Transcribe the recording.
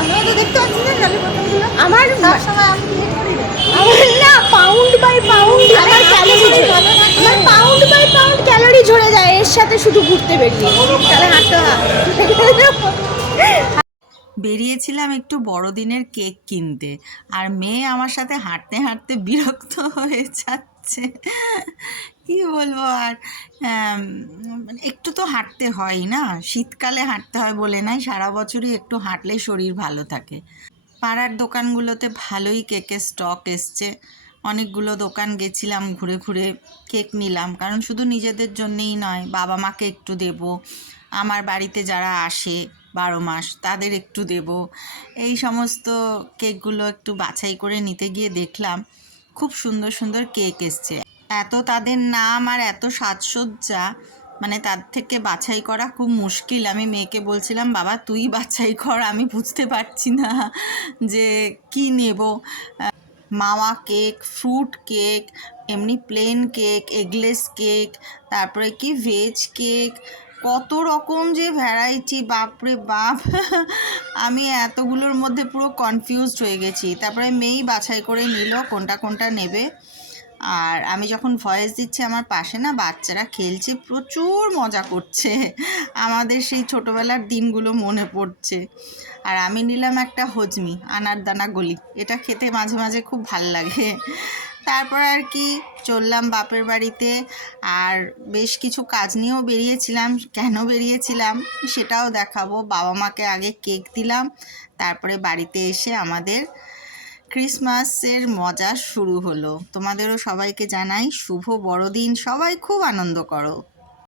আমিও তো দেখতে পাচ্ছি না জলের বোতলগুলো। আমার সবসময় আমি ইয়ে করি না। আমার না পাউন্ড বাই পাউন্ড আমার ক্যালোরি ঝরে, আমার পাউন্ড বাই পাউন্ড ক্যালোরি ঝরে যায় এর সাথে শুধু ঘুরতে বেরিয়ে। তাহলে হাঁটতে হয়। বেরিয়েছিলাম একটু বড়দিনের কেক কিনতে, আর মেয়ে আমার সাথে হাঁটতে হাঁটতে বিরক্ত হয়ে যাচ্ছে। কি বলবো আর, একটু তো হাঁটতে হয় না, শীতকালে হাঁটতে হয় বলে নাই, সারা বছরই একটু হাঁটলে শরীর ভালো থাকে। পাড়ার দোকানগুলোতে ভালোই কেকের স্টক এসছে, অনেকগুলো দোকান গেছিলাম, ঘুরে ঘুরে কেক নিলাম, কারণ শুধু নিজেদের জন্যেই নয়, বাবা মাকে একটু দেব, আমার বাড়িতে যারা আসে 12 মাস তাদের একটু দেব, এই সমস্ত কেকগুলো একটু বাছাই করে নিতে গিয়ে দেখলাম খুব সুন্দর সুন্দর কেক এসছে। এত তাদের নাম আর এত সাজসজ্জা, মানে তার থেকে বাছাই করা খুব মুশকিল। আমি মেয়েকে বলছিলাম, বাবা তুই বাছাই কর, আমি বুঝতে পারছি না যে কি নেব। মাওয়া কেক, ফ্রুট কেক, এমনি প্লেন কেক, এগলেস কেক, তারপরে কি ভেজ কেক, কত রকম যে ভ্যারাইটি, বাপরে বাপ। আমি এতগুলোর মধ্যে পুরো কনফিউজড হয়ে গেছি। তারপরে মেয়েই বাছাই করে নিল কোনটা কোনটা নেবে। আর আমি যখন ভয়েস দিচ্ছি, আমার পাশে না বাচ্চারা খেলছে, প্রচুর মজা করছে, আমাদের সেই ছোটোবেলার দিনগুলো মনে পড়ছে। আর আমি নিলাম একটা হজমি, আনারদানা গলি, এটা খেতে মাঝে মাঝে খুব ভাল লাগে। তারপর আর কি চললাম বাপের বাড়িতে, আর বেশ কিছু কাজ নিয়েও বেরিয়েছিলাম। কেন বেরিয়েছিলাম সেটাও দেখাবো। বাবা মাকে আগে কেক দিলাম, তারপরে বাড়িতে এসে আমাদের ক্রিসমাসের মজা শুরু হলো। তোমাদেরও সবাইকে জানাই শুভ বড়দিন, সবাই খুব আনন্দ করো।